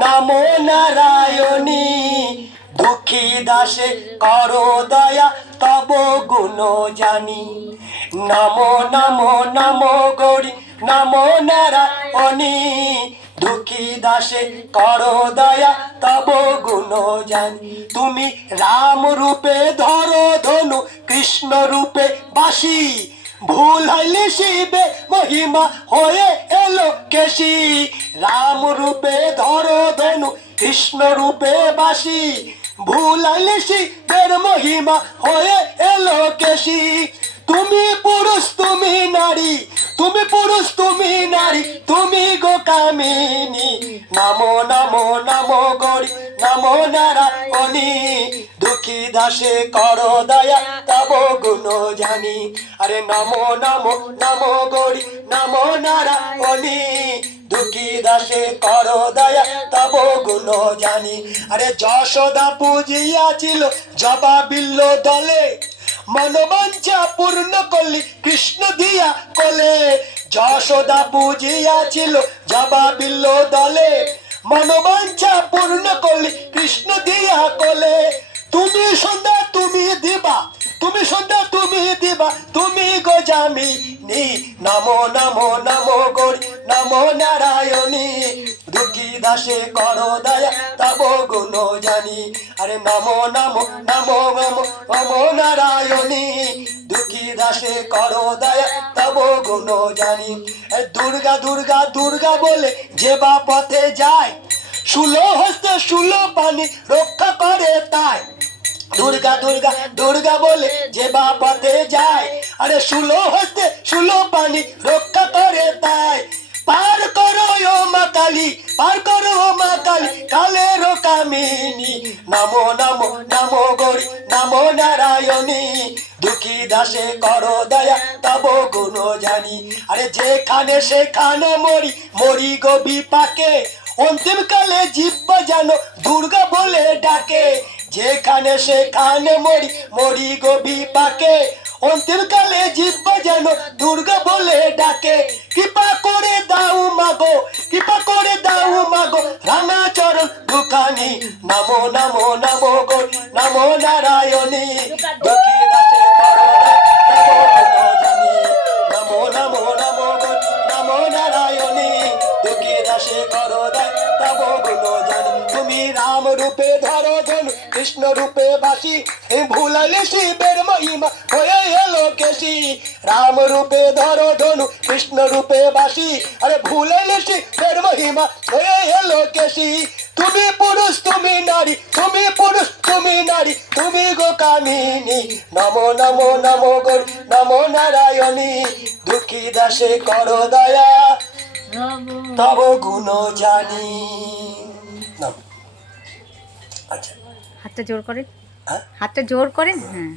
নমো নারায়ণী। দুঃখী দাসে করো দয়া, তব গুণ জানি। নমো নমো নমো গৌরী, নমো নারায়ণী। দুঃখী দাসে করো দয়া, তব গুণ জানি। তুমি রাম রূপে ধরো ধনু, কৃষ্ণ রূপে বাসি। ভুল হইলে শিবে মহিমা হয়ে এলো কেশি। রাম রূপে ধরো ধনু, কৃষ্ণ রূপে বাসি। ভুল হইলে শিবের মহিমা হয়ে এলো কেশি। তুমি পুরুষ তুমি নারী, তুমি পুরুষ তুমি নারী, তুমি গো কামিনী। নমো নমো নমো গৌরী, নমো নারায়ণী। দুঃখী দাসে করো দয়া, তব গুণ জানি। আরে নমো নমো নমো গৌরী, নমো নারায়ণী। দুঃখী দাসে করো দয়া, তব গুণ জানি। আরে যশোদা পুজিয়াছিল জবা বিল্ল দলে, মনোবাঞ্ছা পূর্ণ করলি কৃষ্ণ দিয়া কোলে। যশোদা পুজিয়াছিল জবা বিল্ল দলে, মনোবাঞ্ছা পূর্ণ করলি কৃষ্ণ দিয়া কোলে। তুমি সন্ধ্যা তুমি দিবা, তুমি সন্ধ্যা তুমি দিবা, তুমি গো জামিনী। নমো নমো নমো গৌরী, নমো নারায়ণী। দুঃখী দাসে করো দয়া, তব গুণ জানি। আরে নমো নমো নমো নমো নমো নারায়ণী। দুঃখী দাসে করো দয়া, তব গুণ জানি। দুর্গা দুর্গা দুর্গা বলে যে বা পথে যায়, শুলো হস্তে শুলো পানি রক্ষা করে তাই। দুর্গা দুর্গা দুর্গা বলে যে বা পথে যায়, আরে শুলো হস্তে শুলো পানি রক্ষা করে তাই। পার করো ও মা কালী, পার করো ও মা কালী, কালের কামিনী। নমো নমো নমো গৌরী, নমো নারায়ণী। দুঃখী দাসে করো দয়া, তব গুণ জানি। আরে যেখানে সেখানে মরি, মরি গো বিপাকে। অন্তিম কালে জিব্বা জানো দুর্গা বলে ডাকে। যেখানে সেখানে মরি, মরি গো বিপাকে। অন্তিম কালে জিব্বা যেন দুর্গা বলে ডাকে। কৃপা করে দাও মাগো, কৃপা করে দাও মাগো, রাঙা চরণ দুখানি। নমো নমো নমো গো, নমো নারায়ণী। দুঃখী দাসে করো দয়া, তব গুণ জানি। নমো নমো নমো গো, নমো নারায়ণী। দুঃখী দাসে করো দয়া, তব গুণ জানি। তুমি রাম রূপে ধরো ধনু, কৃষ্ণ রূপে বাসি। ভুলালে শিবের মহিমা হয়ে এলো কেশি। রাম রূপে ধরো ধনু, কৃষ্ণ রূপে বাসি। আরে ভুলালে শিবের মহিমা হয়ে এলো কেশি। তুমি পুরুষ তুমি নারী, তুমি পুরুষ তুমি নারী, তুমি গো কামিনী। নমো নমো নমো গৌরী, নমো নারায়ণী। দুঃখী দাসে করো দয়া, তব গুণ জানি। আচ্ছা, হাতটা জোর করেন, হ্যাঁ হাতটা জোর করেন। হ্যাঁ।